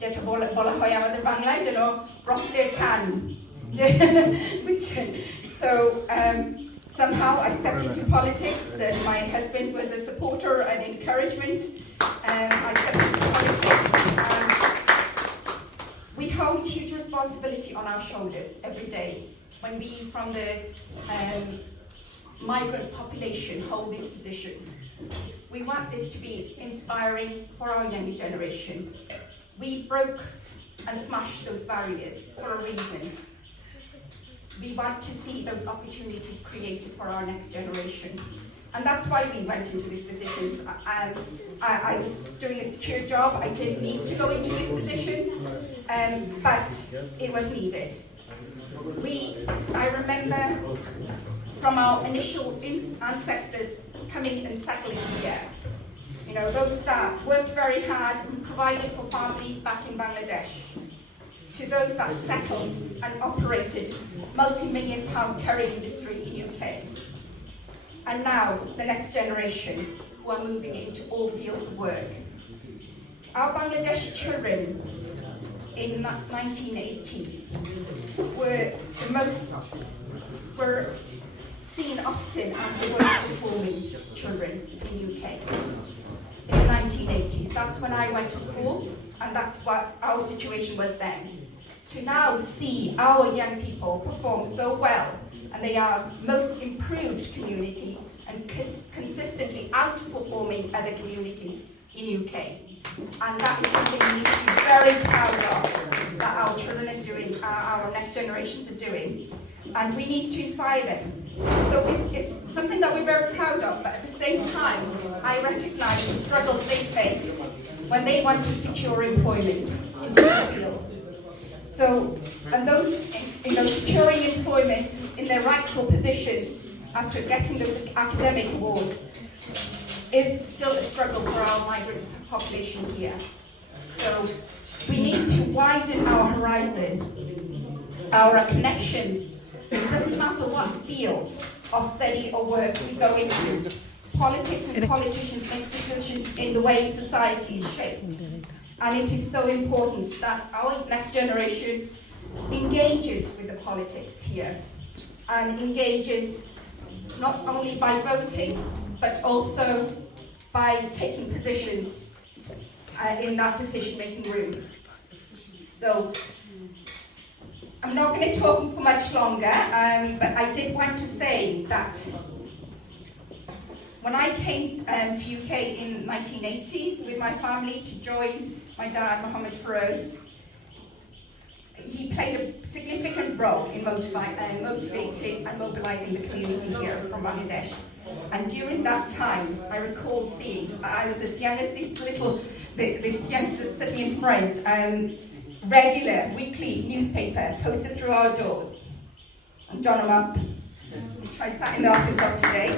যেটা বলা হয় আমাদের বাংলায় যেন রক্তের টান so somehow I stepped into politics and my husband was a supporter and encouragement. I stepped into politics and we hold huge responsibility on our shoulders every day when we from the migrant population hold this position. We want this to be inspiring for our younger generation. We broke and smashed those barriers for a reason. We want to see those opportunities created for our next generation. And that's why we went into these positions. I was doing a secure job. I didn't need to go into these positions, but it was needed. I remember from our initial ancestors coming and settling here. You know, those that worked very hard and provided for families back in Bangladesh, to those that settled and operated multi-million-pound curry industry in UK. And now, the next generation who are moving into all fields of work. Our Bangladeshi children in the 1980s were seen often as the worst performing children in the UK. In the 1980s, that's when I went to school, and that's what our situation was then. To now see our young people perform so well, and they are most improved community and consistently outperforming other communities in UK. And that is something we need to be very proud of, that our children are doing, our next generations are doing. And we need to inspire them. So it's something that we're very proud of, but at the same time, I recognise the struggles they face when they want to secure employment in different fields. So, and those securing employment in their rightful positions after getting those academic awards is still a struggle for our migrant population here. So, we need to widen our horizon, our connections. It doesn't matter what field of study or work we go into. Politics and politicians make decisions in the way society is shaped. And it is so important that our next generation engages with the politics here and engages not only by voting but also by taking positions in that decision-making room. So I'm not going to talk for much longer, but I did want to say that when I came to UK in the 1980s with my family to join my dad, Mohammed Feroz, he played a significant role in motivating and mobilising the community here from Bangladesh. And during that time, I recall seeing, I was as young as this youngster sitting in front, regular weekly newspaper posted through our doors. I'm John Amap, which I sat in the office of today.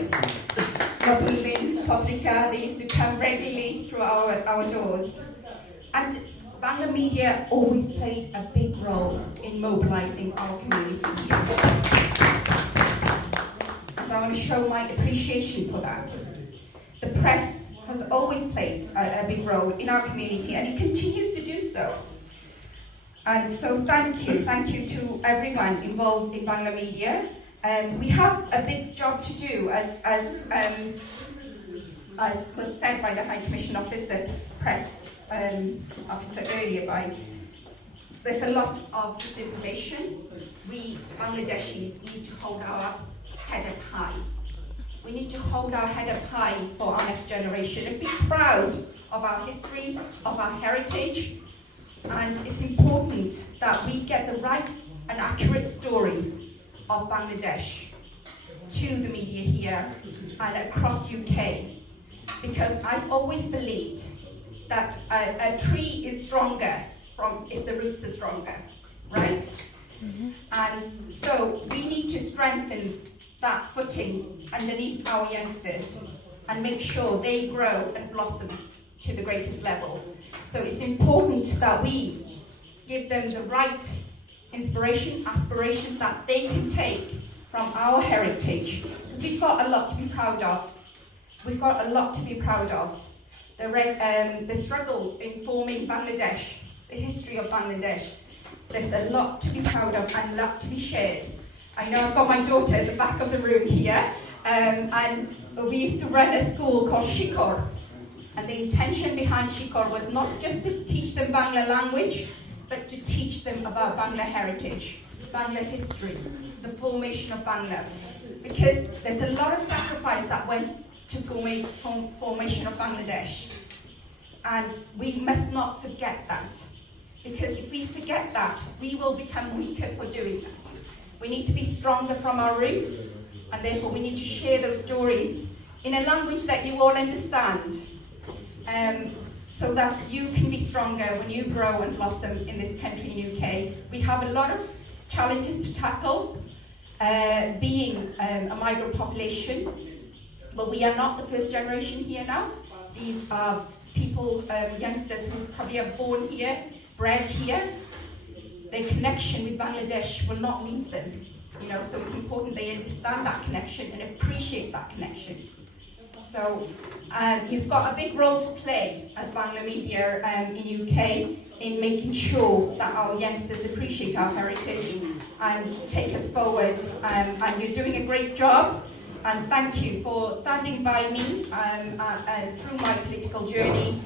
Boblin Mallick, they used to come regularly through our doors. And Bangla media always played a big role in mobilising our community here. And I want to show my appreciation for that. The press has always played a big role in our community, and it continues to do so. And so thank you to everyone involved in Bangla media. We have a big job to do, as was said by the High Commission Officer, press officer earlier. There's a lot of disinformation. We Bangladeshis need to hold our head up high. We need to hold our head up high for our next generation and be proud of our history, of our heritage. And it's important that we get the right and accurate stories of Bangladesh to the media here and across UK. Because I've always believed that a tree is stronger if the roots are stronger, right? Mm-hmm. And so we need to strengthen that footing underneath our youngsters and make sure they grow and blossom to the greatest level. So it's important that we give them the right inspiration, aspirations that they can take from our heritage. Because we've got a lot to be proud of. We've got a lot to be proud of. The struggle in forming Bangladesh, the history of Bangladesh. There's a lot to be proud of and a lot to be shared. I know I've got my daughter at the back of the room here, and we used to run a school called Shikor. And the intention behind Shikor was not just to teach them Bangla language, but to teach them about Bangla heritage, Bangla history, the formation of Bangla. Because there's a lot of sacrifice that went to formation of Bangladesh. And we must not forget that. Because if we forget that, we will become weaker for doing that. We need to be stronger from our roots, and therefore we need to share those stories in a language that you all understand. So that you can be stronger when you grow and blossom in this country in UK. We have a lot of challenges to tackle, being a migrant population, but we are not the first generation here now. These are people, youngsters who probably are born here, bred here. Their connection with Bangladesh will not leave them, so it's important they understand that connection and appreciate that connection. So you've got a big role to play as Bangla media in UK in making sure that our youngsters appreciate our heritage and take us forward. And you're doing a great job. And thank you for standing by me through my political journey.